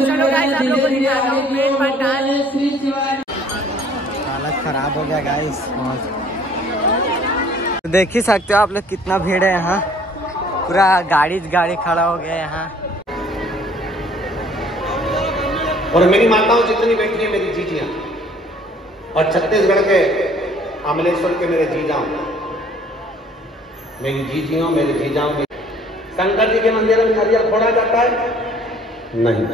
चलो गाइस आप लोगों को दिखाता हूँ मेन पंडाल। हालत खराब हो गया गाइस। देख ही सकते हो आप लोग कितना भीड़ है यहाँ, पूरा गाड़ी खड़ा हो गया यहाँ। और मेरी माताओं जितनी बैठी है मेरी जीजियां, और छत्तीसगढ़ के अमलेश्वर के मेरे जीजाओं, मेरी जीजियों मेरे जीजाओं। शंकर जी के मंदिर में नारियल फोड़ा जाता है? नहीं,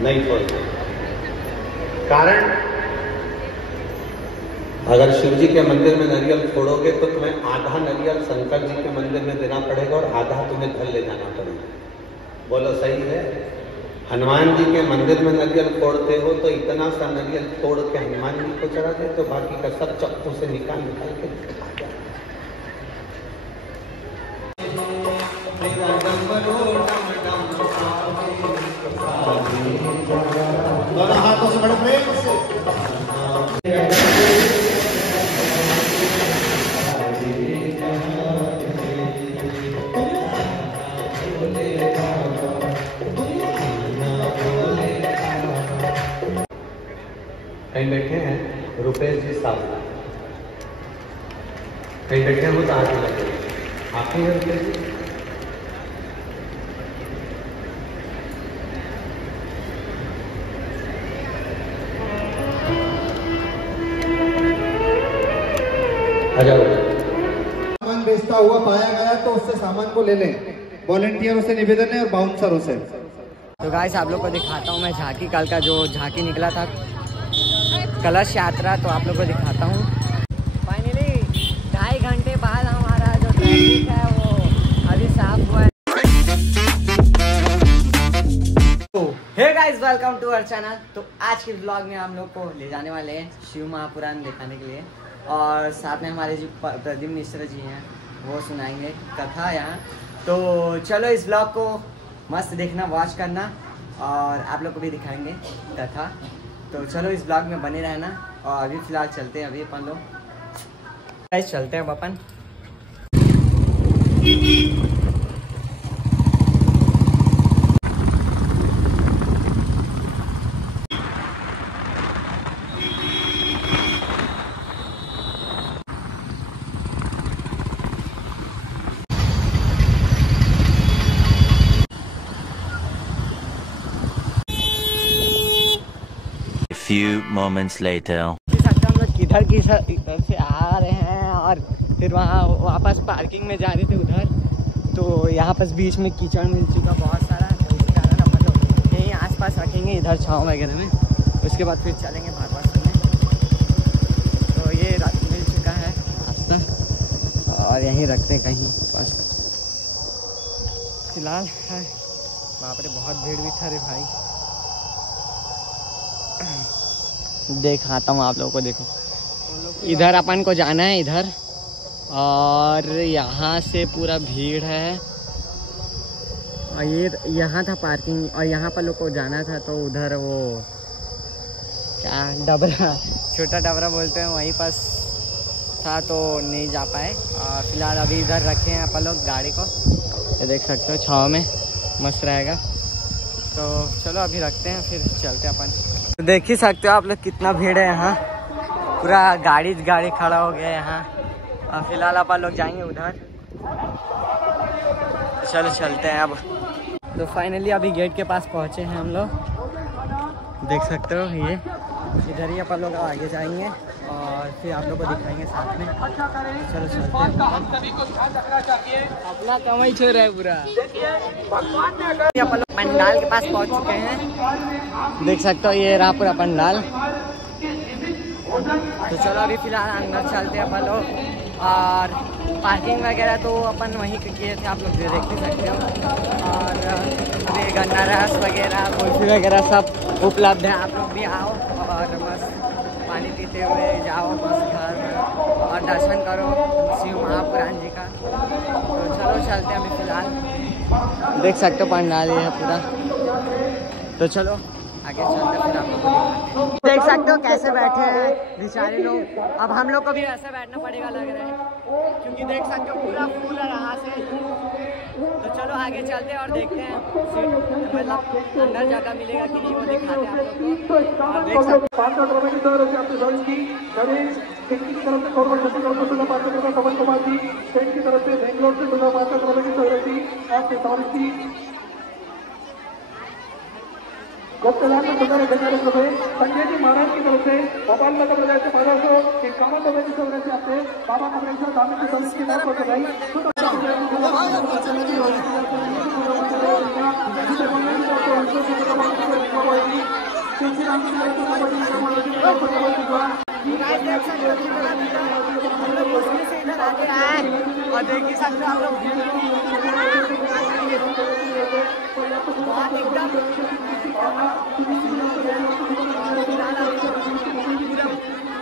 नहीं फोड़ते। कारण अगर शिव जी के मंदिर में नारियल फोड़ोगे तो तुम्हें आधा नारियल शंकर जी के मंदिर में देना पड़ेगा और आधा तुम्हें घर ले जाना पड़ेगा। बोलो सही है? हनुमान जी के मंदिर में नारियल फोड़ते हो तो इतना सा नारियल फोड़ के हनुमान जी को चढ़ा दे, तो बाकी का सब चक्कू से निकाल के दोनों हाथों से बड़े प्रेम से कहीं बैठे हैं रुपेश जी साहब, कहीं बैठे हैं वो तो आगे लगे। आप ही हैं रुपेश जी? सामान बेचता हुआ पाया गया तो उससे सामान को ले लें, वॉलेंटियरों से निवेदन है और बाउंसरों से। तो गाइस आप लोग को दिखाता हूँ मैं झांकी, कल का जो झांकी निकला था कलश यात्रा, तो आप लोग को दिखाता हूँ। फाइनली 2.5 घंटे बाद हमारा जो ट्रैफिक है वो अभी साफ हुआ है। Hey guys welcome to our channel. तो आज के ब्लॉग में हम लोग को ले जाने वाले हैं शिव महापुराण दिखाने के लिए, और साथ में हमारे जो प्रदीप मिश्रा जी हैं वो सुनाएंगे कथा यहाँ। तो चलो इस ब्लॉग को मस्त देखना, वॉच करना, और आप लोग को भी दिखाएंगे कथा। तो चलो इस ब्लॉग में बने रहना। और अभी फिलहाल चलते हैं, अभी अपन लोग चलते हैं अपन। Few moments later. हम लोग इधर से आ रहे हैं और फिर वहाँ वापस पार्किंग में जा रहे थे उधर। तो यहाँ पर बीच में कीचड़ मिल चुका बहुत सारा, तो इसके कारण अपन लोग यहीं आसपास रखेंगे इधर छाँव वगैरह में। उसके बाद फिर चलेंगे भागवत में। तो ये रात मिल चुका है रास्ता, और यहीं रखते हैं कहीं पास फिलहाल है। वहाँ पर बहुत भीड़ भी था रे भाई। दिखाता हूँ आप लोगों को, देखो इधर अपन को जाना है इधर, और यहाँ से पूरा भीड़ है। और ये यहाँ था पार्किंग, और यहाँ पर लोग को जाना था तो उधर वो क्या डबरा, छोटा डबरा बोलते हैं, वहीं पास था तो नहीं जा पाए। और फिलहाल अभी इधर रखे हैं अपन लोग गाड़ी को, ये देख सकते हो छाँव में मस्त रहेगा। तो चलो अभी रखते हैं, फिर चलते हैं अपन। तो देख ही सकते हो आप लोग कितना भीड़ है यहाँ, पूरा गाड़ी खड़ा हो गया है यहाँ। और फिलहाल अपन लोग जाएंगे उधर, तो चलो चलते हैं अब। तो फाइनली अभी गेट के पास पहुँचे हैं हम लोग, देख सकते हो ये इधर ही अपन लोग आगे जाएंगे और फिर आप लोग को दिखाएंगे साथ में। चलो चलते हैं। अपना कमाई छोड़ रहा है पूरा। अपन लोग पंडाल के पास पहुंच चुके हैं, देख सकते हो ये रहा पूरा पंडाल। तो चलो अभी फिलहाल अंदर चलते हैं अपन लोग। और पार्किंग वगैरह तो अपन वहीं किए थे, आप लोग देख ही सकते हो। और अभी गन्ना रस वगैरह कुल्फी वगैरह सब उपलब्ध है, आप लोग भी आओ और बस पानी पीते हुए जाओ बस घर और दर्शन करो शिव महापुराण जी का। तो चलो चलते हैं अभी फिलहाल, देख सकते हो पंडाल ये है पूरा। तो चलो आगे चलते फिर आप लोग को दिखाते हैं। देख सकते हो कैसे बैठे हैं बेचारे लोग। अब हम लोग को भी ऐसे बैठना पड़ेगा लग रहा है, क्योंकि देख सकते हो पूरा फूल है यहाँ से। तो चलो आगे चलते हैं और देखते हैं मतलब अंदर जगह मिलेगा कि नहीं, वो दिखाते हैं आप लोग को। और देख सकते गोपकल्याण में सुंदर अधिकारी संजय जी महाराज की तरफ से भोपाल नगर प्रदेश से 1551 रुपए की सौर से आपसे बाबा कमलेश्वर धामी की तरफ की तरफ से भाई और देख ही सकते हो आप लोग एकदम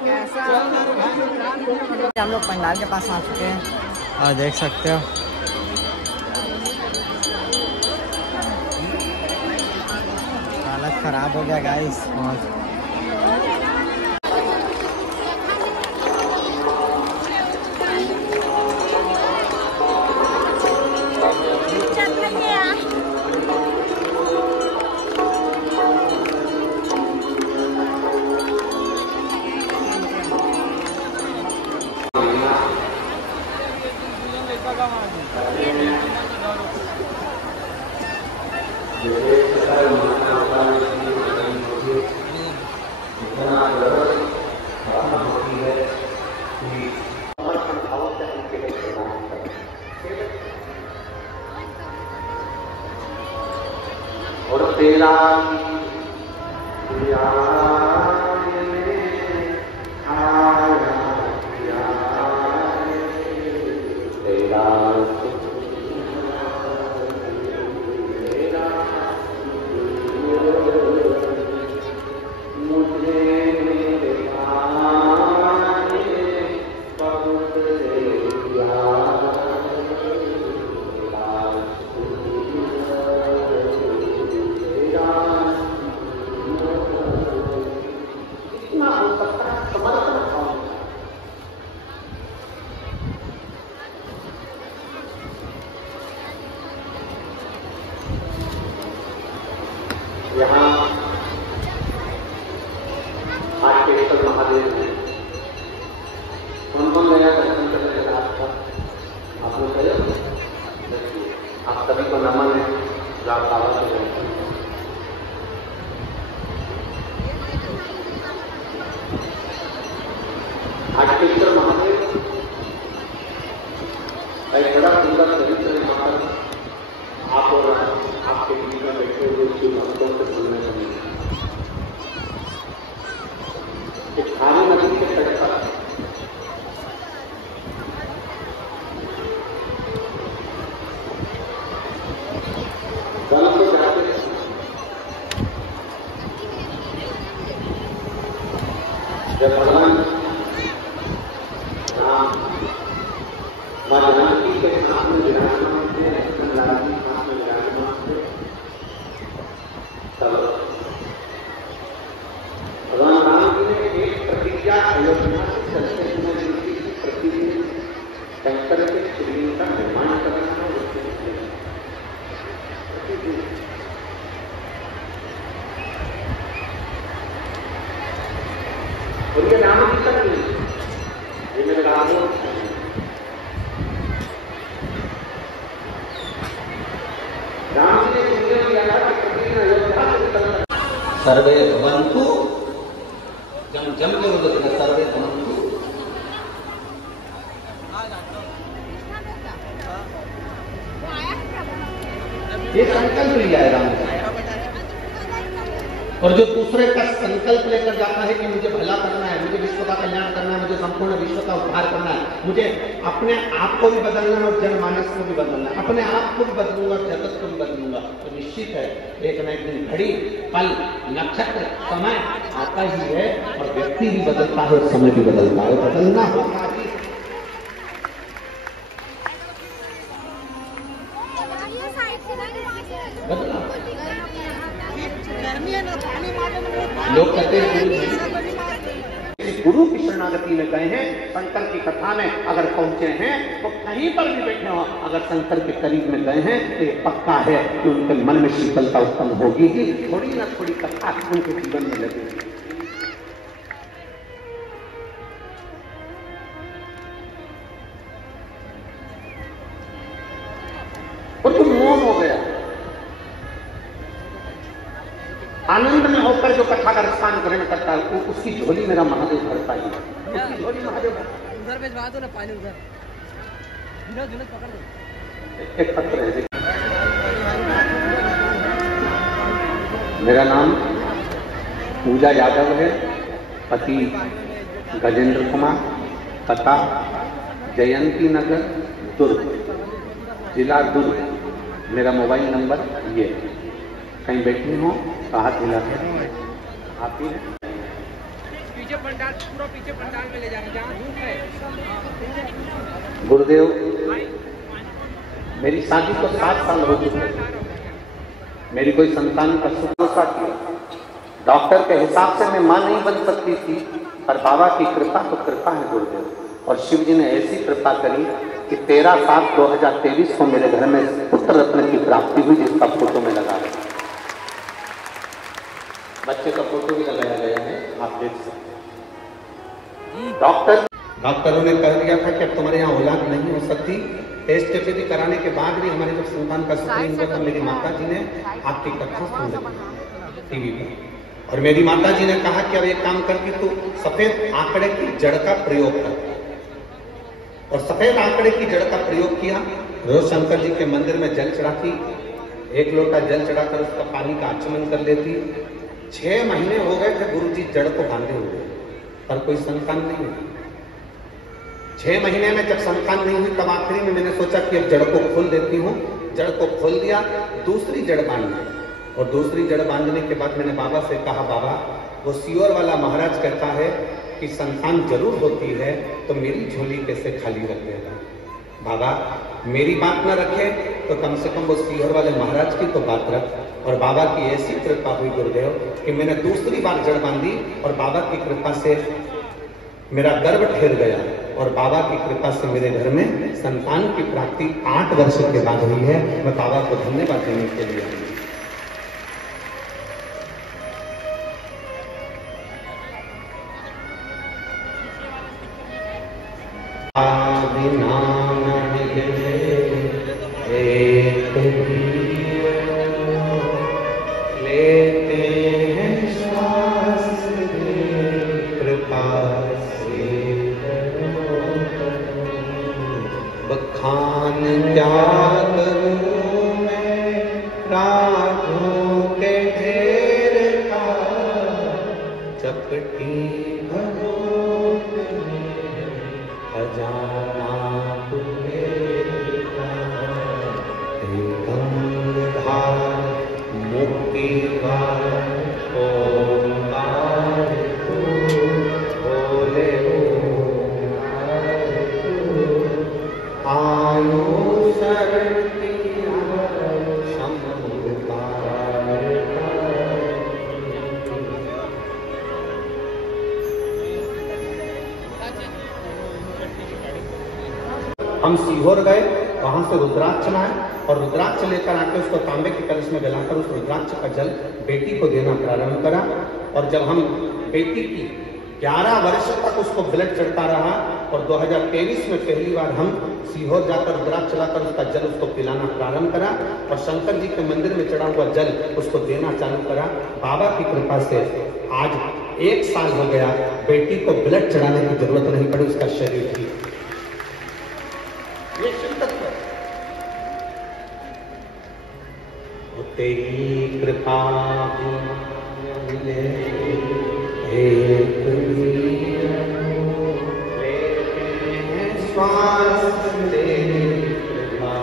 कैसा। हम लोग पंडाल के पास आ चुके हैं और देख सकते हो हालत खराब हो गया गाइस। और तेरा यहाँ आकेश्वर महादेव है। कौन गया दर्शन करने रात का? आप लोग गए? आप सभी को नमन है। रात बाबा से दर्शन आकेश्वर महादेव एक बड़ा सुंदर चरित्र महाराज आप और आपके बीच में बैठे हुए उसके भक्तों से बोलने लगे। एक खारी नदी के तट पर जल को जाते जब भगवान राम मां जानकी के साथ में विराजमान थे, भगवान राम जी ने एक प्रतिज्ञा अयोध्या से चलते हुए प्रतिदिन शंकर के शिवलिंग का निर्माण करना है। और ये राम जी तक नहीं, ये मेरे रामों राम जी ने निर्णय किया था कि प्रतिदिन अयोध्या से निकलना सर्वे भवन्तु जम के बोलते हैं सर्वे भवन्तु। ये संकल्प लिया है राम जी। और जो दूसरे का संकल्प लेकर जाता है कि मुझे भला करना है, मुझे विश्व का कल्याण करना है, मुझे संपूर्ण विश्व का उद्धार करना है, मुझे अपने आप को भी बदलना है और जनमानस को भी बदलना है, अपने आप को भी बदलूंगा, जगत को भी बदलूंगा, तो निश्चित है एक न एक दिन घड़ी पल नक्षत्र समय आता ही है और व्यक्ति भी बदलता है और समय भी बदलता है। बदलना होगा बदला शरणागति में गए हैं, शंकर की कथा में अगर पहुंचे हैं, तो कहीं पर भी बैठे हो, अगर शंकर के करीब में गए हैं तो ये पक्का है कि उनके मन में शीतलता उत्पन्न होगी ही, थोड़ी ना थोड़ी कथा उनके जीवन में लगेगी। और जो मौन हो गया, आनंद में होकर जो कथा का रसपान ग्रहण करता है, उसकी झोली मेरा महादेव भरता ही है। उसकी झोली महादेव उधर भिजवा दो ना पानी उधर। विनोद पकड़ दो। एक पत्र है। मेरा नाम पूजा यादव है, पति गजेंद्र कुमार, पता जयंती नगर, दुर्ग, जिला दुर्ग। मेरा मोबाइल नंबर ये, कहीं बैठी हो तो हाथ मिला के आप ही पीछे पंडाल, पूरा पीछे पंडाल में ले जाना जहाँ धूप है। गुरुदेव, मेरी शादी को 7 साल हो चुके, मेरी कोई संतान का सुखा किया। डॉक्टर के हिसाब से मैं मां नहीं बन सकती थी, पर बाबा की कृपा तो कृपा है गुरुदेव। और शिव जी ने ऐसी कृपा करी कि 13/7/2023 को मेरे घर में पुत्र रत्न की प्राप्ति हुई, जिसका फोटो में लगा है। बच्चे का फोटो भी लगाया गया है, आप देख सकते हैं। डॉक्टरों ने कह दिया था कि अब तुम्हारे यहाँ औलाद नहीं हो सकती। टेस्ट भी कराने के बाद भी हमारे जब संतान का सुख नहीं हुआ था, मेरी माता जी ने आपकी कथा सुन ली टीवी पर, और मेरी माता जी ने कहा कि अब एक काम करके तू सफेद आंकड़े की जड़ का प्रयोग कर। और सफेद आंकड़े की जड़ का प्रयोग किया। रोज शंकर जी के मंदिर में जल चढ़ाती, 1 लोटा जल चढ़ाकर उसका पानी का आचमन कर लेती। 6 महीने हो गए थे गुरु जी जड़ को बांधे हुए, पर कोई संतान नहीं हुई। 6 महीने में जब संतान नहीं हुई, तब आखिरी में मैंने सोचा कि अब जड़ को खोल देती हूँ। जड़ को खोल दिया, दूसरी जड़ बांधी, और दूसरी जड़ बांधने के बाद मैंने बाबा से कहा, बाबा वो सीहोर वाला महाराज कहता है कि संतान जरूर होती है, तो मेरी झोली कैसे खाली रख देगा। बाबा मेरी बात न रखे तो कम से कम वो सीहोर वाले महाराज की तो बात रख। और बाबा की ऐसी कृपा हुई गुरुदेव कि मैंने दूसरी बार जड़ बांधी, और बाबा की कृपा से मेरा गर्भ ठहर गया, और बाबा की कृपा से मेरे घर में संतान की प्राप्ति 8 वर्ष के बाद हुई है। मैं बाबा को धन्यवाद देने के लिए लेते हैं श्वास कृपा से, बखान क्या करूं मैं राहों के ढेर का, चपटी भरों खजाना मुक्ति बोले आयो शरती हम सीहोर गए, वहां से रुद्राक्ष लाए, और रुद्राक्ष लेकर आके उसको तांबे के कलश में गलाकर उस रुद्राक्ष का जल बेटी को देना प्रारंभ करा। और जब हम बेटी की 11 वर्ष तक उसको ब्लड चढ़ता रहा, और 2023 में पहली बार हम सीहोर जाकर रुद्राक्ष लाकर उसका जल उसको पिलाना प्रारंभ करा, और शंकर जी के मंदिर में चढ़ा हुआ जल उसको देना चालू करा। बाबा की कृपा से आज 1 साल हो गया, बेटी को ब्लड चढ़ाने की जरूरत नहीं पड़ी, उसका शरीर ठीक। ये शिद्दत है। तेरी कृपा मिले एक श्वास तेरी कृपा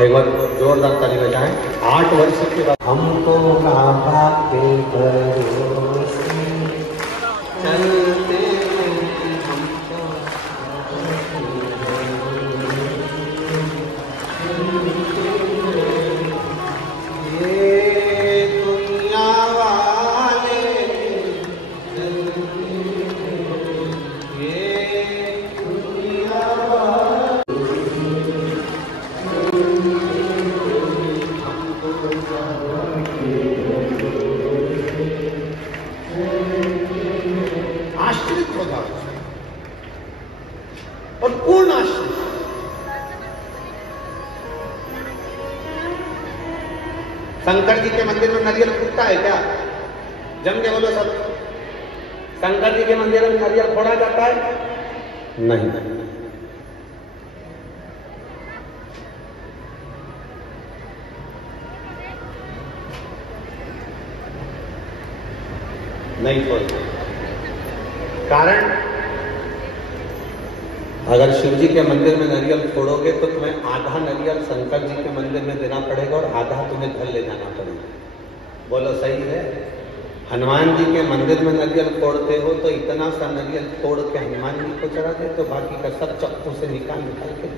एक बार जोरदार ताली बजाएं। 8 वर्ष के बाद हमको बाबा के भरोसे चलते आश्रित होगा और पूर्ण आश्रित। शंकर जी के मंदिर में नारियल फूटता है क्या? जम के बोलो सब। शंकर जी के मंदिर में नारियल फोड़ा जाता है? नहीं, नहीं फोड़ते। कारण अगर शिव जी के मंदिर में नारियल फोड़ोगे तो तुम्हें आधा नारियल शंकर जी के मंदिर में देना पड़ेगा और आधा तुम्हें घर ले जाना पड़ेगा। बोलो सही है? हनुमान जी के मंदिर में नारियल फोड़ते हो तो इतना सा नारियल फोड़ के हनुमान जी को चढ़ा दे, तो बाकी का सब चक्कू से निकाल के।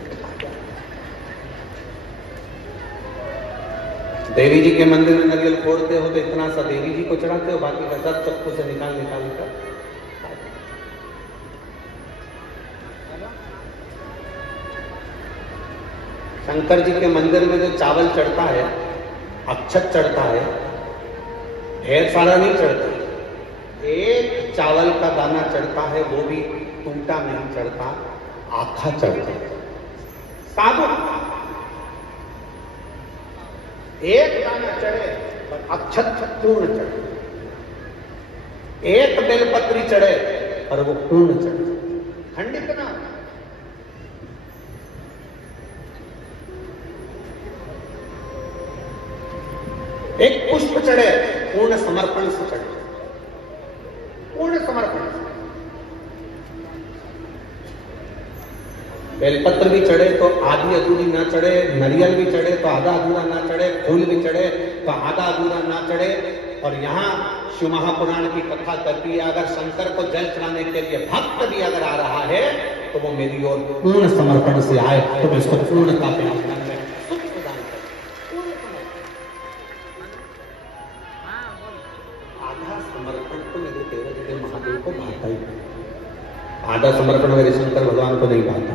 देवी जी के मंदिर में नारियल फोड़ते हो तो इतना सा देवी जी को चढ़ाते हो, बाकी का सब चक्कू से निकाल कर। शंकर जी के मंदिर में जो चावल चढ़ता है, अक्षत चढ़ता है, ढेर सारा नहीं चढ़ता। एक चावल का दाना चढ़ता है, वो भी टूटा नहीं चढ़ता, आखा चढ़ता है, साबुत। एक दाना चढ़े पर अक्षत पूर्ण चढ़े, एक बेलपत्री चढ़े पर वो पूर्ण चढ़े, खंडित ना। एक पुष्प चढ़े पूर्ण समर्पण से चढ़े, पूर्ण समर्पण से। बेलपत्र भी चढ़े तो आधी अधूरी ना चढ़े, नारियल भी चढ़े तो आधा अधूरा ना चढ़े, फूल भी चढ़े तो आधा अधूरा ना चढ़े। और यहाँ शिव महापुराण की कथा करती है, अगर शंकर को जल चढ़ाने के लिए भक्त भी अगर आ रहा है तो वो मेरी ओर पूर्ण समर्पण से आए, तो मैं इसको पूर्णता पे महादेव को भाता ही। आधा समर्पण मेरे शंकर भगवान को नहीं भाता,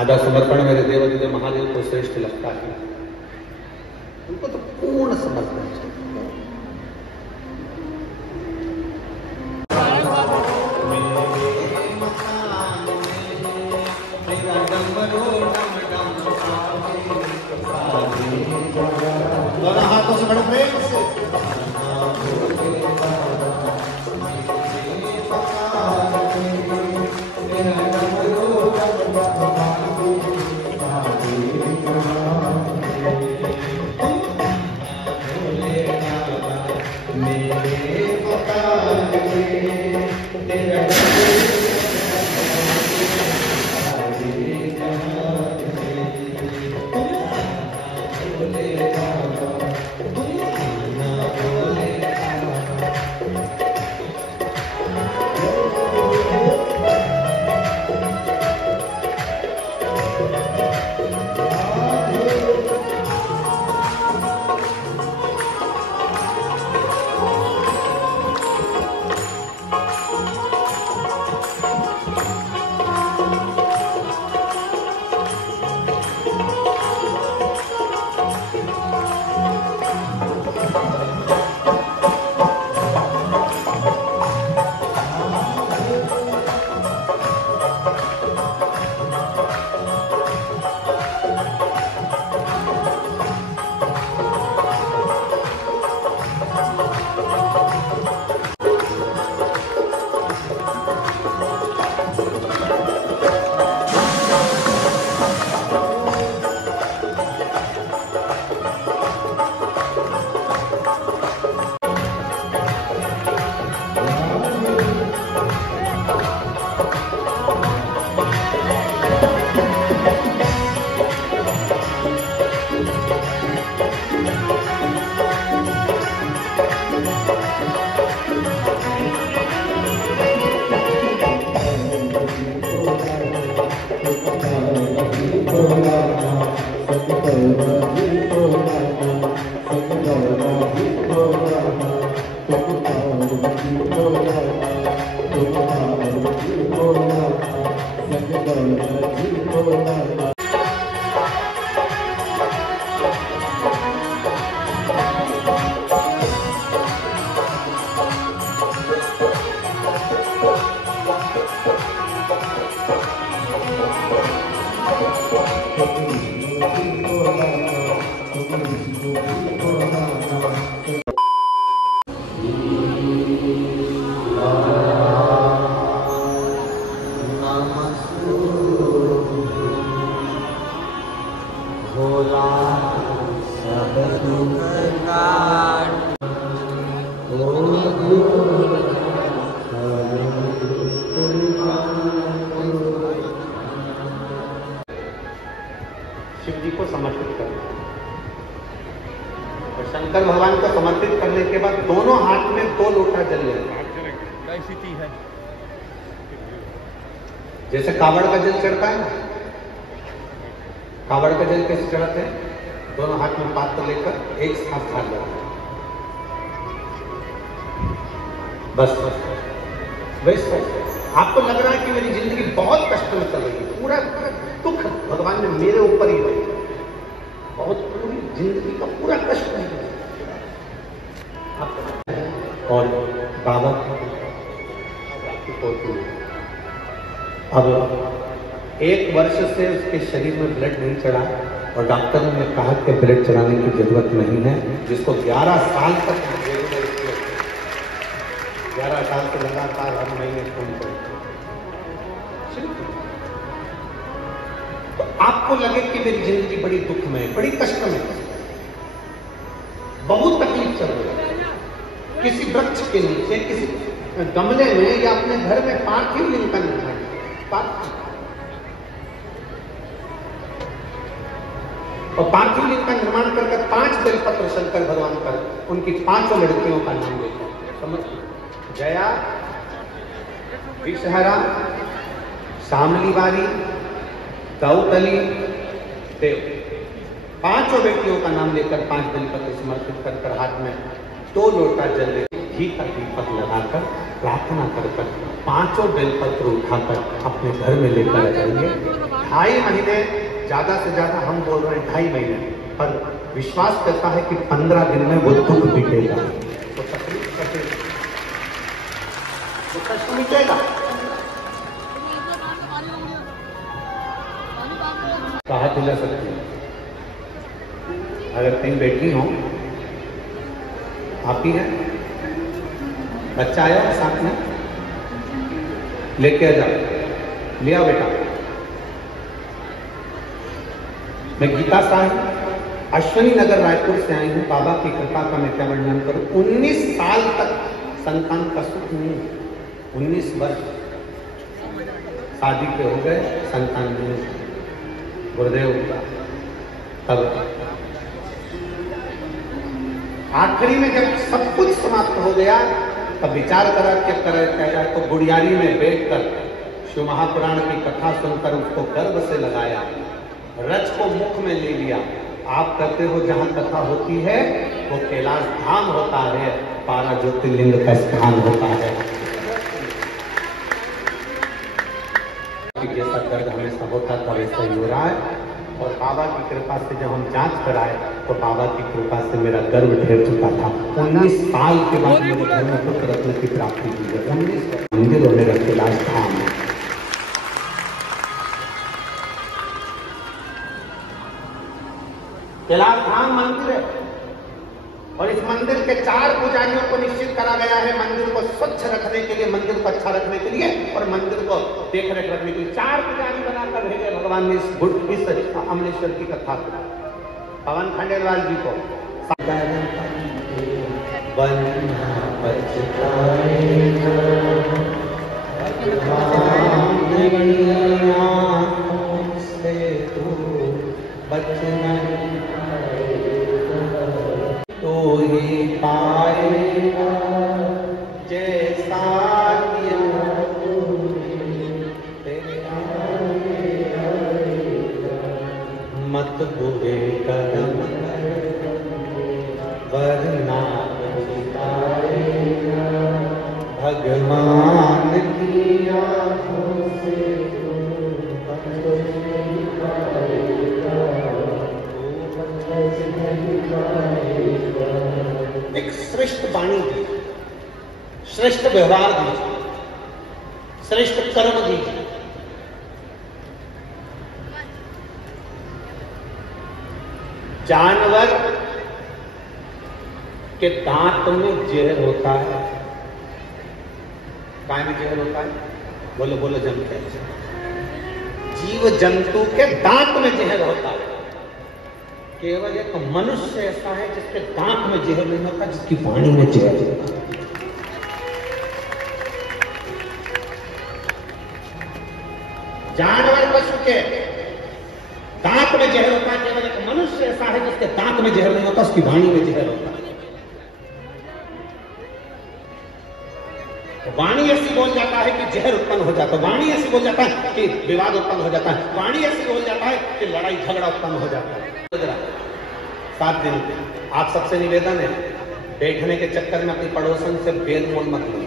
आधा समर्पण मेरे देव महादेव को श्रेष्ठ लगता है। उनको तो पूर्ण समर्पण चाहिए। दोनों हाथों से बड़े प्रेम से शिव जी को समर्पित करना और शंकर भगवान को समर्पित करने के बाद दोनों हाथ में 2 लोटा जल लेना। जैसे कावड़ का जल चढ़ता है ना, कावड़ का जल कैसे चढ़ाते हैं? दोनों हाथ में पात्र लेकर एक साथ ढाल लेते हैं। बस वैसे आपको लग रहा है कि मेरी जिंदगी बहुत कष्ट में चल रही है, पूरा दुख भगवान ने मेरे ऊपर ही रखा, बहुत पूरी जिंदगी का पूरा कष्ट है और बाबा की पोती। अब 1 वर्ष से उसके शरीर में ब्लड नहीं चढ़ा और डॉक्टरों ने कहा कि ब्लड चढ़ाने की जरूरत नहीं है, जिसको 11 साल तक 11 साल से लगातार हर महीने खून पड़ता। तो आपको लगे कि मेरी जिंदगी बड़ी दुख में, बड़ी कष्ट में, बहुत तकलीफ चल रही है, किसी वृक्ष के नीचे, किसी गमले में या अपने घर में पार्थिव लिंग का निर्माण, और पार्थिव लिंग का निर्माण करके 5 बेलपत्र शंकर भगवान पर उनकी 5 लड़कियों का नाम लेकर, समझ, जया, विषहरा, शामली बारी, दाऊदली, देव, 5 बेटियों का नाम लेकर 5 बेलपत्र समर्पित कर हाथ में 2 लोटा जल घी का दीपक लगाकर प्रार्थना कर 5 बेलपत्र उठाकर अपने घर में लेकर आ जाएंगे। 2.5 महीने, ज्यादा से ज्यादा हम बोल रहे हैं 2.5 महीने, पर विश्वास करता है कि 15 दिन में वो दुख मिटेगा। तो तकलीफ कटेगी, तो कष्ट मिटेगा। कहा दिला सकती है, अगर कहीं बैठी हो, आप ही हैं, बच्चा आया साथ में, लेके आ जाओ, ले आओ बेटा। मैं गीता साहब अश्विनी नगर रायपुर से आई हूँ। बाबा की कृपा का मैं क्या वर्णन करूं, 19 साल तक संतान का सुख नहीं, 19 वर्ष शादी पे हो गए, संतान नहीं, गुरुदेव का। तब आखिरी में जब सब कुछ समाप्त हो गया, तब विचार करा क्या करे क्या जाए, तो गुड़ियारी में बैठकर शिव महापुराण की कथा सुनकर उसको गर्भ से लगाया, रच को मुख में ले लिया। आप कहते हो जहां कथा होती है वो कैलाश धाम होता है, 12 ज्योतिर्लिंग का स्थान होता है। जैसा दर्द हमेशा होता था वैसा ही हो रहा है, और बाबा की कृपा से जब हम जांच कराए तो बाबा की कृपा से मेरा गर्भ ढेर चुका था। 19 साल के बाद मेरे घर में पुत्र रत्न की प्राप्ति हुई है। 19 मंदिर और मेरा कैलाश धाम है। कैलाश धाम मंदिर है, और इस मंदिर के 4 पुजारियों को निश्चित करा गया है मंदिर को स्वच्छ रखने के लिए, मंदिर को अच्छा रखने के लिए और मंदिर को देख रेख रखने के लिए 4 पुजारी बनाकर भेजे भगवान ने इस अमलेश्वर की कथा को, पवन खंडेलवाल जी को। तो ही पाएगा जैसा किया तेरे आगे आएगा। मत बुरे कर्म वरना भगवान की आंखों से एक श्रेष्ठ वाणी दी, श्रेष्ठ व्यवहार दीजिए, श्रेष्ठ कर्म दीजिए। जानवर के दांत में जहर होता है। काय में जहर होता है? बोलो बोलो जंतु। जीव जंतु के दांत में जहर होता है। केवल एक मनुष्य ऐसा है जिसके दांत में जहर नहीं होता, जिसकी वाणी में जहर होता है। जानवर पशु के दांत में जहर होता है, केवल एक मनुष्य ऐसा है जिसके दांत में जहर नहीं होता, उसकी वाणी में जहर होता है। वाणी ऐसी बोल जाता है कि जहर उत्पन्न हो जाता है, वाणी ऐसी बोल जाता है कि विवाद उत्पन्न हो जाता है, वाणी ऐसी बोल जाता है कि लड़ाई झगड़ा उत्पन्न हो जाता है। 7 दिन आप सबसे निवेदन है, बैठने के चक्कर में अपनी पड़ोसन से बेल मोल मत लो।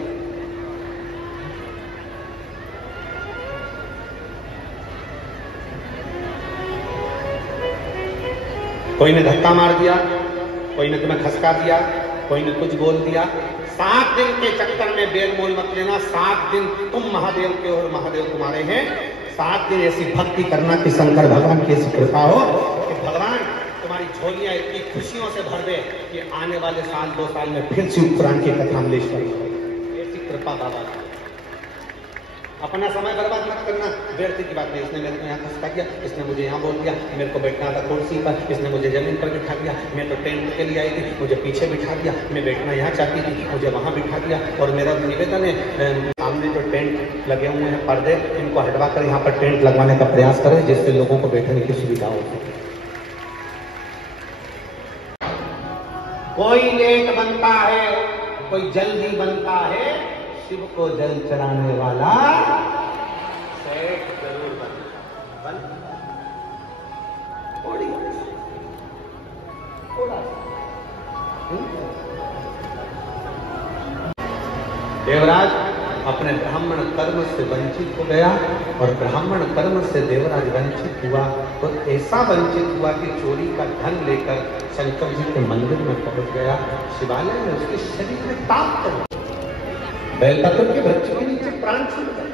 कोई ने धक्का मार दिया, कोई ने तुम्हें खसका दिया, कोई ने कुछ बोल दिया, 7 दिन के चक्कर में बेल मोल मत लेना। 7 दिन तुम महादेव के और महादेव तुम्हारे हैं। 7 दिन ऐसी भक्ति करना कि शंकर भगवान की ऐसी कृपा हो कि भगवान तुम्हारी झोलियां इतनी खुशियों से भर दे कि आने वाले साल 2 साल में फिर शिव पुराण की कथा अमलेश्वरी हो। ऐसी कृपा बाबा। अपना समय बर्बाद मत करना, व्यर्थ की बात नहीं। इसने मेरे को यहाँ खसका दिया, इसने मुझे यहाँ बोल दिया, मेरे को बैठना था कुर्सी पर, इसने मुझे जमीन पर बिठा दिया, मैं तो टेंट के लिए आई थी, मुझे पीछे बिठा दिया, मैं बैठना यहाँ चाहती थी, मुझे वहाँ बिठा दिया। और मेरा निवेदन है, सामने जो टेंट लगे हुए हैं पर्दे, इनको हटवा कर यहाँ पर टेंट लगवाने का प्रयास करें, जिससे लोगों को बैठने की सुविधा हो। कोई लेट बनता है, कोई जल्दी बनता है, शिव को जल चढ़ाने वाला सेठ जरूर बन थोड़ा देवराज अपने ब्राह्मण कर्म से वंचित हो गया, और ब्राह्मण कर्म से देवराज वंचित हुआ, तो ऐसा वंचित हुआ कि चोरी का धन लेकर शंकर जी के मंदिर में पहुंच गया। शिवालय में उसके शरीर में ताप पड़ा, बेलपत्र के वृक्ष के नीचे प्राण छूट गए।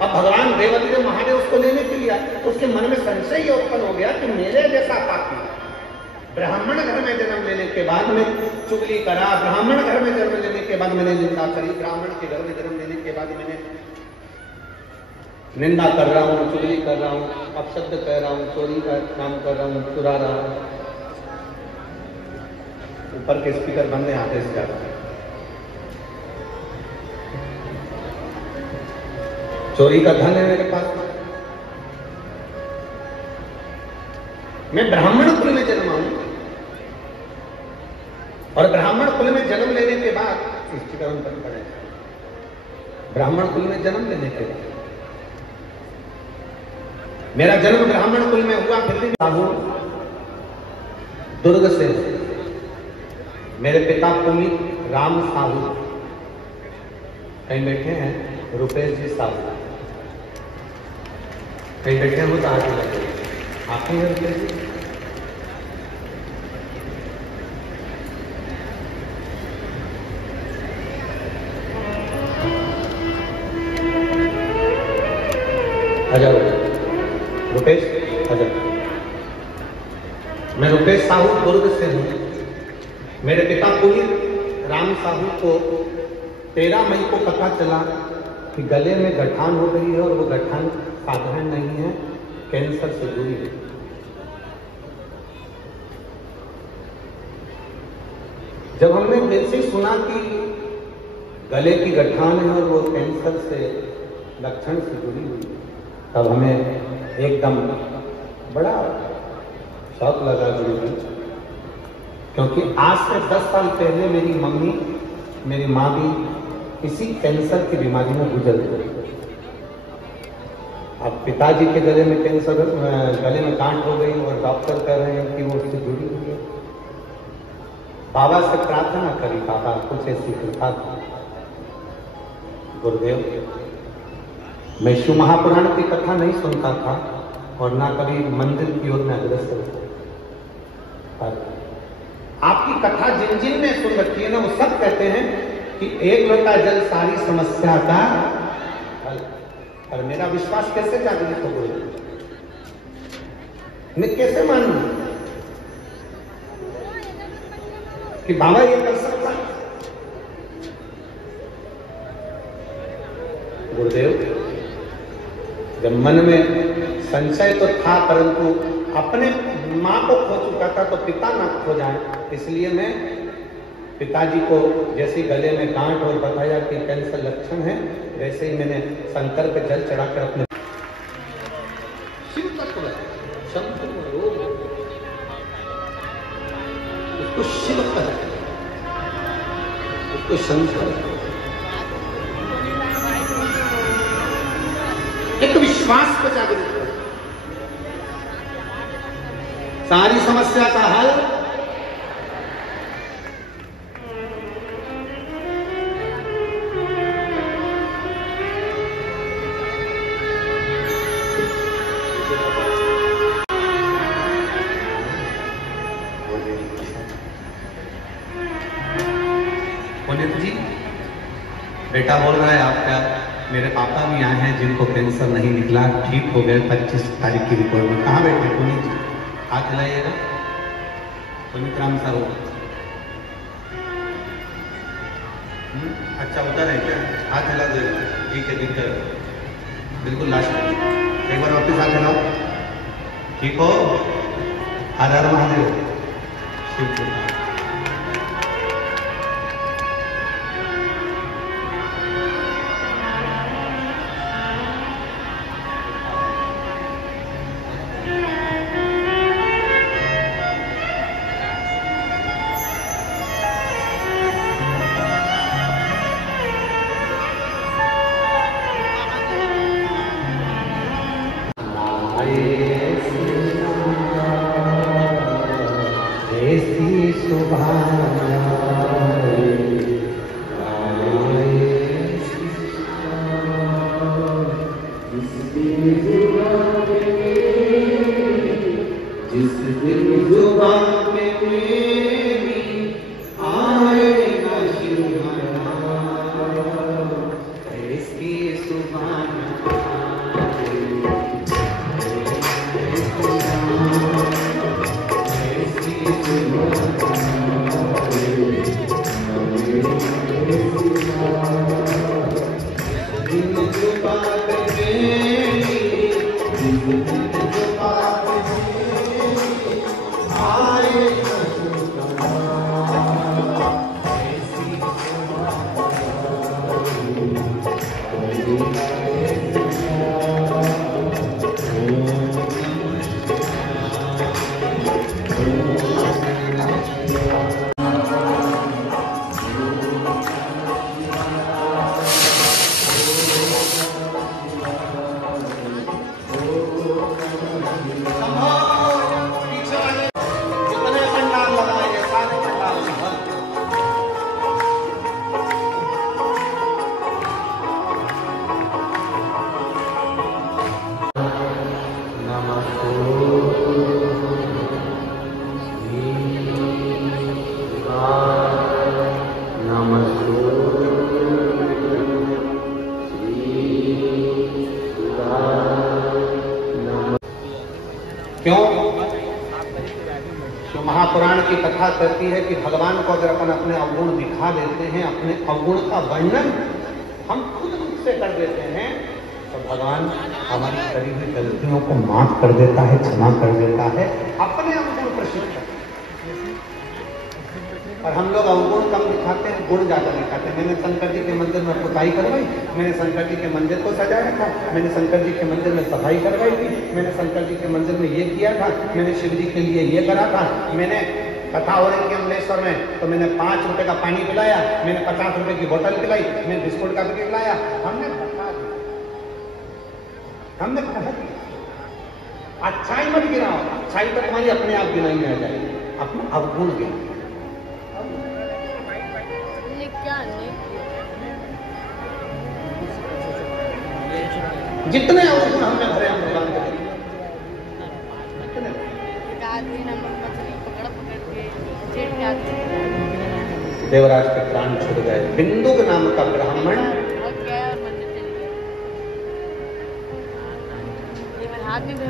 अब भगवान देवादिदेव महादेव उसको लेने के लिए आए, तो उसके मन में संशय ये उत्पन्न हो गया कि मेरे जैसा पापी ब्राह्मण घर में जन्म लेने के बाद में चुगली करा, ब्राह्मण घर में जन्म लेने के बाद मैंने निंदा करी, ब्राह्मण के घर में जन्म लेने के बाद मैंने निंदा कर रहा हूँ, चुगली कर रहा हूँ, अपशब्द कह रहा हूँ, चोरी का काम कर रहा हूँ, चुरा रहा हूँ। ऊपर के स्पीकर बंद है, आते से ज्यादा चोरी का धन है मेरे पास। मैं ब्राह्मण कुल में जन्मा हूं, और ब्राह्मण कुल में जन्म लेने के बाद स्पष्टीकरण करना पड़ेगा। ब्राह्मण कुल में जन्म लेने के बाद मेरा जन्म ब्राह्मण कुल में हुआ, फिर भी साहू दुर्ग से, मेरे पिता पुनीत राम साहू, कहीं बैठे हैं रुपेश जी साहू, कहीं बैठे हैं, वो तो आगे लगे आप ही हैं रुपेश जी। आ जाओ रुपेश, आ जाओ। मैं रुपेश साहू दुर्ग से हूं। मेरे पिता पुनीत राम साहू को 13 मई को पता चला कि गले में गठान हो गई है, और वो गठान साधारण नहीं है, कैंसर से जुड़ी है। जब हमने फिर से सुना कि गले की गठान है और वो कैंसर से लक्षण से जुड़ी हुई, तब हमें एकदम बड़ा शौक लगा गुरु, क्योंकि आज से 10 साल पहले मेरी मम्मी, मेरी माँ भी इसी कैंसर की बीमारी में गुजर गई। अब पिताजी के गले में कैंसर, गले में गांठ हो गई और डॉक्टर कह रहे हैं कि वो उससे जुड़ी हुई है। बाबा से प्रार्थना करी, बाबा कुछ ऐसी कृपा थी। गुरुदेव, मैं शिव महापुराण की कथा नहीं सुनता था और ना कभी मंदिर की ओर में अग्रसर था। आपकी कथा जिन जिन ने सुन रखी है ना, वो सब कहते हैं कि एक लोटा जल सारी समस्या का हल। और मेरा विश्वास कैसे जागृत हो गया, मैं कैसे मानूं कि बाबा ये कर सकता। गुरुदेव, जब मन में संशय तो था, परंतु अपने मां को खो चुका था तो पिता ना खो जाए, इसलिए मैं पिताजी को जैसे गले में गांठ और बताया कि कैंसर लक्षण है, वैसे ही मैंने शंकर पे जल चढ़ाकर अपने शिव तत्व शंकर रोग उसको शिव कहते हैं, उसको शंकर। एक विश्वास को जागृत करो, सारी समस्या का हल पुनीत जी, बेटा बोल रहा है आपका, मेरे पापा भी आए हैं जिनको कैंसर नहीं निकला, ठीक हो गए 25 तारीख की रिपोर्ट में। कहाँ बैठे पुनीत जी? हाथ हिलाइएगा। पुनीत राम साहब, अच्छा उधर है क्या? हाथ हिला देगा, ठीक है, दिक्कत बिल्कुल लास्ट में एक बार वापिस हाथ हिलाओ। ठीक हो? हर हर महादेव। ठीक है। क्यों? तो महापुराण की कथा कहती है कि भगवान को अगर अपन अपने अवगुण दिखा देते हैं, अपने अवगुण का वर्णन हम खुद से कर देते हैं, तो भगवान हमारी करी हुई गलतियों को माफ कर देता है, क्षमा कर देता है, अपने अवगुण प्रसिद्ध करते हैं। और हम लोग अवगुण कम दिखाते हैं, गुण ज्यादा दिखाते हैं। मैंने शंकर जी के मंदिर में पुताई करवाई, मैंने शंकर जी के मंदिर को सजाया था, मैंने शंकर जी के मंदिर में सफाई करवाई थी, मैंने शंकर जी के मंदिर में ये किया था, मैंने शिव जी के लिए ये करा था, मैंने कथा हो रही थी अमलेश्वर में तो मैंने 5 रुपए का पानी पिलाया, मैंने 50 रुपए की बोतल पिलाई, मैंने बिस्कुट का पैकेट लाया, हमने हमने कहा अच्छाई मत गिनाओ, अच्छाई तो तुम्हारी अपने आप गिनाई में आ जाएगी, अपना अवगुण गिनाओ। जितने अवगुण हमने भरे हम भगवान के देवराज के प्राण छूट गए। बिंदु नाम का ब्राह्मण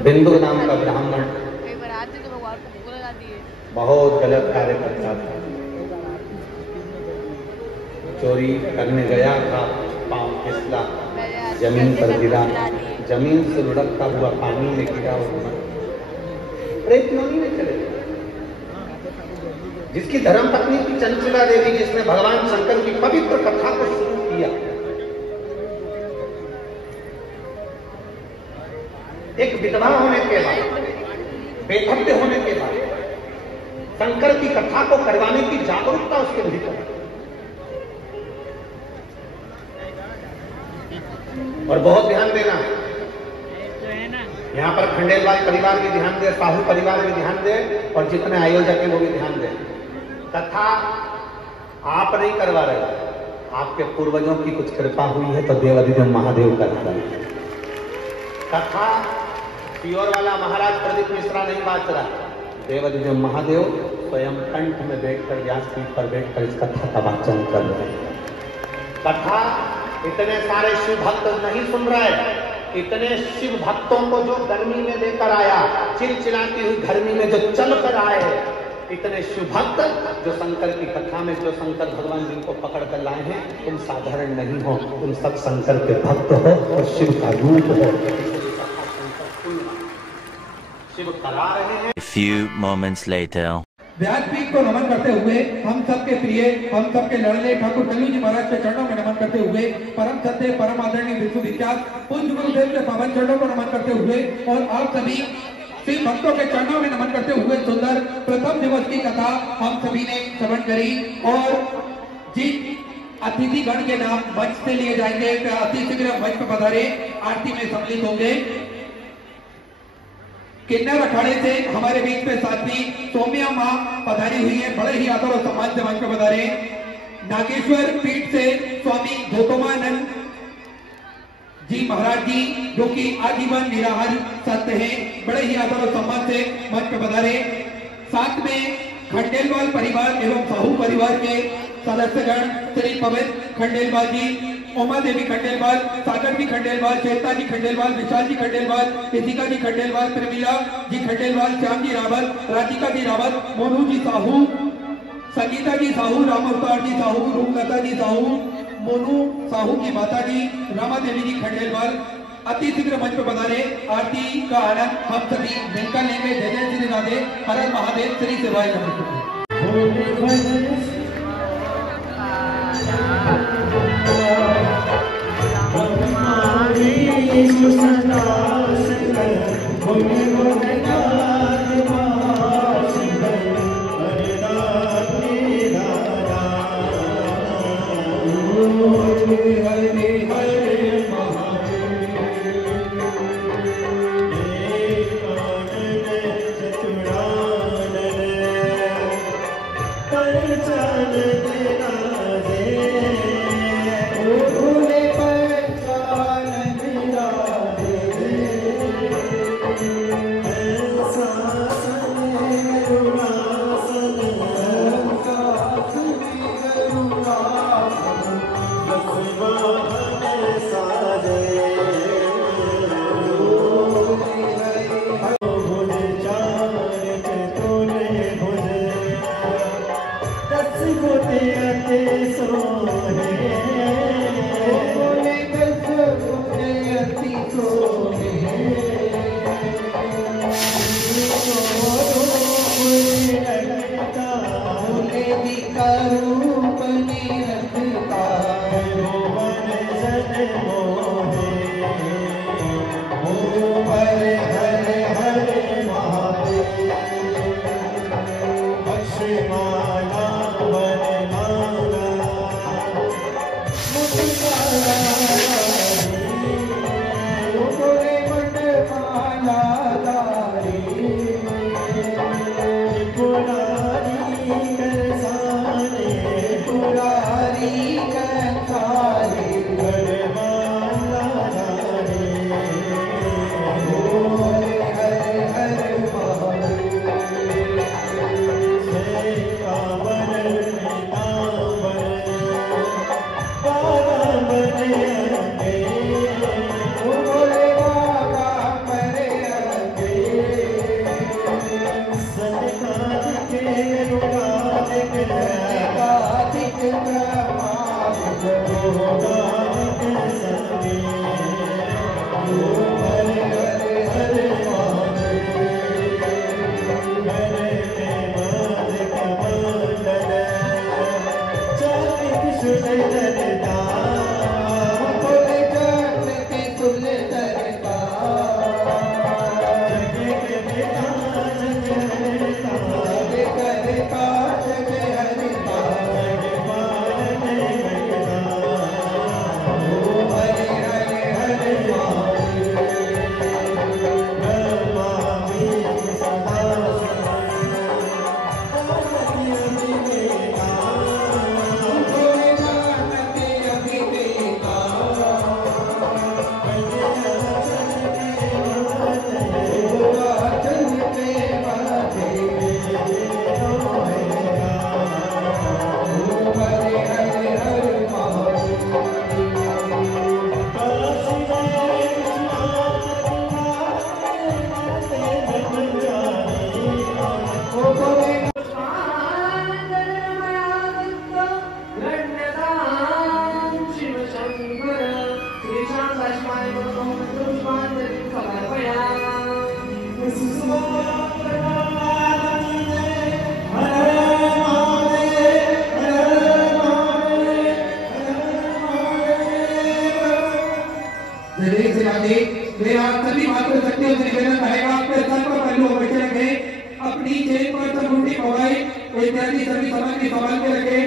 बिंदु नाम का ब्राह्मण बहुत गलत कार्य करता था। चोरी करने गया था, पांव फिसला, जमीन पर गिरा, जमीन से लुढ़कता हुआ पानी में गिरा, प्रेत योनि में चले गए। जिसकी धर्मपत्नी की चंचला देवी, जिसने भगवान शंकर की पवित्र कथा को शुरू किया, एक विधवा होने के बाद, बेधव्य होने के बाद शंकर की कथा को करवाने की जागरूकता उसके भीतर, और बहुत ध्यान देना, यहाँ पर खंडेलवाल परिवार भी ध्यान दे, साहू परिवार भी ध्यान दे, और जितने आयोजक हैं वो भी ध्यान दे। कथा आप नहीं करवा रहे, आपके पूर्वजों की कुछ कृपा हुई है तो देवाधिदेव महादेव करवा रहे। कथा प्योर वाला महाराज प्रदीप मिश्रा नहीं बात रहा, देवाधिदेव महादेव स्वयं कंठ में बैठकर, व्यासपीठ पर बैठकर इस कथा का वाचन कर रहे हैं। कथा इतने सारे शिव भक्त नहीं सुन रहे, इतने शिव भक्तों को जो गर्मी में लेकर आया, चिलचिलाती हुई गर्मी में जो चल कर आए, इतने शिव भक्त जो शंकर की कथा में, जो शंकर भगवान जिनको पकड़ कर लाए हैं, तुम साधारण नहीं हो, तुम सब शंकर के भक्त हो और शिव का रूप हो। शिव करा रहे हैं। A few moments later. व्यासपीठ को नमन करते हुए हम सबके प्रिय, हम सबके लड़ले ठाकुर कल्लू जी महाराज के चरणों में नमन करते हुए, परम सत्य परम आदरणीय विश्वविख्यात पूज्य गुरुदेव के पावन चरणों को नमन करते हुए, और आप सभी शिव भक्तों के चरणों में नमन करते हुए सुंदर प्रथम दिवस की कथा हम सभी ने श्रवण करी। और जिन अतिथि गण के नाम मंच से लिए जाएंगे, अति शीघ्र मंच पर पधारे, आरती में सम्मिलित होंगे। किन्नर अखाड़े से हमारे बीच में साध्वी सौम्या मां पधारी हुई है, बड़े ही आदर और सम्मान से मंच पर पधारे। नागेश्वर पीठ से स्वामी गौतमानंद जी महाराज जी, जो कि आजीवन निराहार सत्य हैं, बड़े ही आदर और सम्मान से मंच पर पधारे। साथ में खंडेलवाल परिवार एवं साहू परिवार के सदस्यगण श्री पवित्र खंडेलवाल जी, उमा देवी खंडेलवाल, सागर जी खंडेलवाल, चेतना जी खंडेलवाल, विशाल जी खंडेलवाल, ऋतिका जी खंडेलवाल, प्रमिला जी खंडेलवाल, श्याम जी रावत, राधिका जी रावत, मोनू जी साहू, संगीता जी साहू, राम अवतार जी साहू, रूपलता जी साहू, मोनू साहू की माता जी रामा देवी जी खंडेलवाल अति शीघ्र मंच पर पधारे। आरती का आनंद हम सभी मिलकर लेंगे। जय जय श्री राधे, हर हर महादेव, श्री सेवाय नमस्ते। पट्टी, चेन पर्स, अंगूठी, मोबाइल इत्यादि सभी सामग्री संभाल के रखें।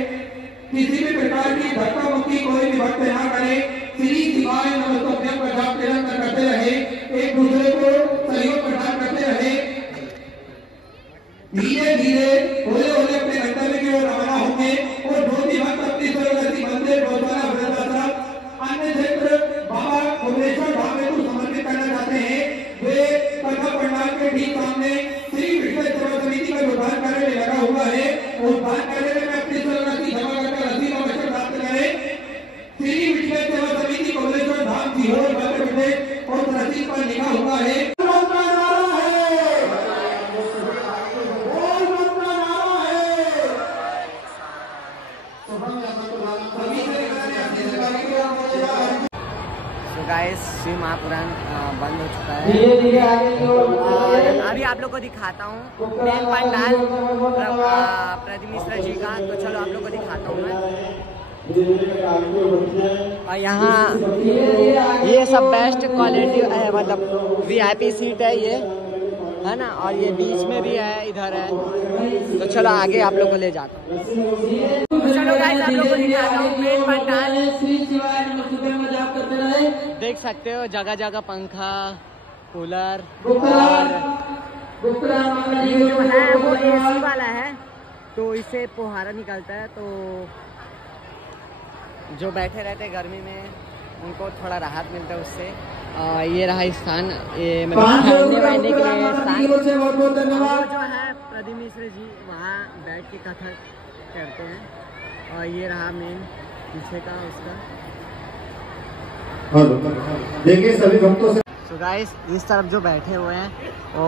किसी भी प्रकार की धक्का मुक्की कोई भी भक्त ना करे। श्री शिवाय नमस्तुभ्यं का जाप निरंतर करते रहे, एक दूसरे को सहयोग प्रदान करते रहे। धीरे धीरे होले होले अपने गंतव्य की ओर रवाना होंगे और जो भी भक्त अपनी स्वयं मंदिर, गौशाला, वृद्धाश्रम, अन्य क्षेत्र बाबा भुवनेश्वर धाम में कुछ समर्पित करना चाहते हैं, वे कथा पंडाल के ठीक सामने श्री विश्व सेवा समिति का जो दान कार्यालय लगा हुआ है, उस दान कार्यालय में अपनी स्वयं जमा करकर रसीद अवश्य प्राप्त करें। श्री विश्व सेवा समिति भुवनेश्वर धाम सीहोर मध्य प्रदेश और रसीद पर लिखा हुआ है। गाइस शिव महापुराण बंद हो चुका है और अभी आप लोग को दिखाता हूँ मेन पंडाल प्रदीप मिश्रा जी का। तो चलो आप लोग को दिखाता हूँ मैं। और यहाँ ये सब बेस्ट क्वालिटी है, मतलब VIP सीट है ये, है ना। और ये बीच में भी है, इधर है। तो चलो आगे आप लोग को ले जाता हूँ। चलो गाइस आप लोग को दिखाता हूँ मेन पंडाल। देख सकते हो जगह जगह पंखा, कूलर, ये जो है वो AC वाला है, तो इससे फुहारा निकलता है, तो जो बैठे रहते गर्मी में उनको थोड़ा राहत मिलता है उससे। ये रहा स्थान, ये मतलब ठहरने वहरने के लिए स्थान। जो है प्रदीप मिश्र जी वहाँ बैठ के कथा करते हैं। और ये रहा मेन पीछे का उसका। देखिए सभी भक्तों से तो गाइस इस तरफ जो बैठे हुए हैं वो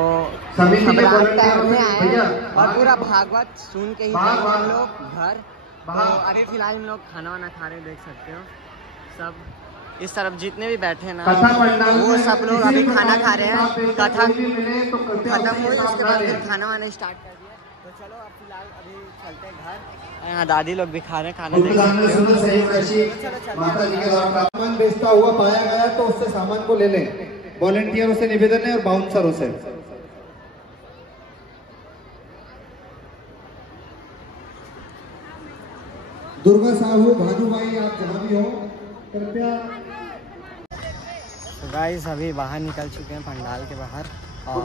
सभी टाइम में आए हैं और पूरा भागवत सुन के ही जाएंगे हम लोग घर। तो अभी फिलहाल हम लोग खाना वाना खा रहे हैं, देख सकते हो सब इस तरफ जितने भी बैठे हैं ना वो सब लोग अभी खाना खा रहे हैं। कथा खत्म हुई उसके बाद फिर खाना वाना स्टार्ट कर दिया। तो चलो अब फिलहाल अभी चलते हैं घर। यहाँ दादी लोग भी खा रहे हैं खाना, देख सकते हो। माता जी के द्वारा सामान बेचता हुआ पाया गया तो उससे सामान को ले लें। वॉलंटियरों से निवेदन है और बाउंसरों से। दुर्गा साहू, भाजू भाई, आप जहाँ भी हो कृपया। तो गाइस अभी बाहर निकल चुके हैं पंडाल के बाहर और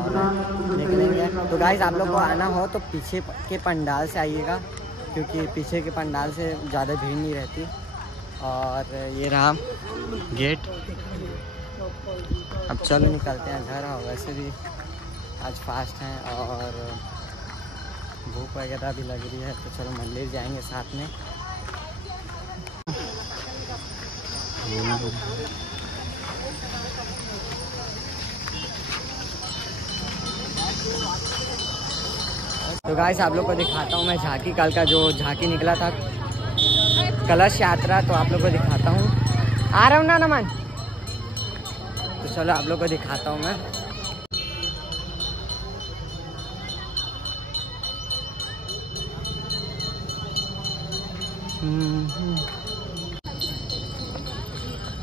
निकलेंगे। तो गाइस आप लोग को आना हो तो पीछे के पंडाल से आइएगा, क्योंकि पीछे के पंडाल से ज़्यादा भीड़ नहीं रहती। और ये रहा गेट। अब चलो निकलते हैं घर। और वैसे भी आज फास्ट हैं और भूख वगैरह भी लग रही है, तो चलो मंदिर जाएंगे साथ में। तो गाइस आप लोग को दिखाता हूँ मैं झांकी, कल का जो झांकी निकला था कलश यात्रा, तो आप लोग को दिखाता हूँ। आ रहा हूँ ना नमन। तो चलो आप लोग को दिखाता हूँ मैं।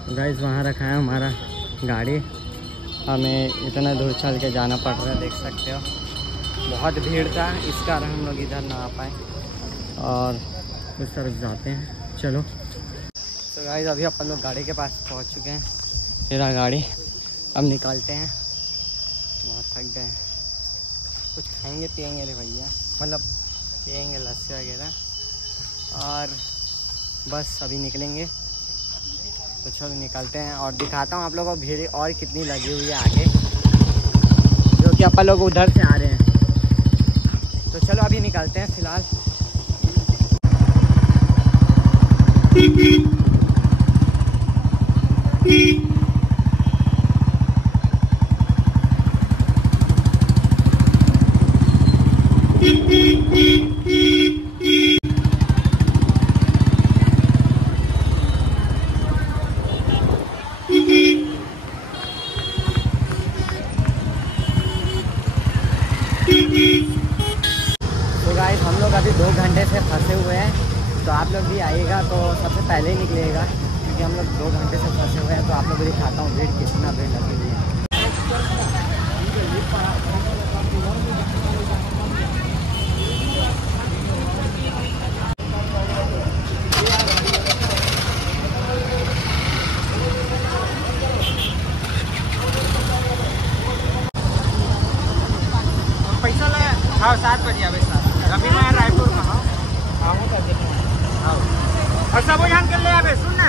गाइस वहाँ रखा है हमारा गाड़ी, हमें इतना दूर चल के जाना पड़ रहा है, देख सकते हो। बहुत भीड़ था, इस कारण हम लोग इधर ना आ पाए और उस तरफ जाते हैं। चलो तो गाइस अभी अपन लोग गाड़ी के पास पहुंच चुके हैं। मेरा गाड़ी, अब निकालते हैं। बहुत थक गए, कुछ खाएंगे पिएंगे रे भैया, मतलब पिएंगे लस्सी वगैरह और बस अभी निकलेंगे। तो चलो निकलते हैं और दिखाता हूँ आप लोगों को भीड़ और कितनी लगी हुई है आगे, जो कि अपन लोग उधर से आ रहे हैं। तो चलो अभी निकलते हैं फिलहाल। तो गाइस हम लोग अभी 2 घंटे से फंसे हुए हैं, तो आप लोग भी आइएगा तो सबसे पहले ही निकलेगा, क्योंकि हम लोग 2 घंटे से फंसे हुए हैं। तो आप लोग को दिखाता हूँ भीड़, कितना भीड़ लगी हुई है। हाँ 7 बजे आवे साहब अभी मैं रायपुर में हूँ और सब जान के ले आवे सुन ना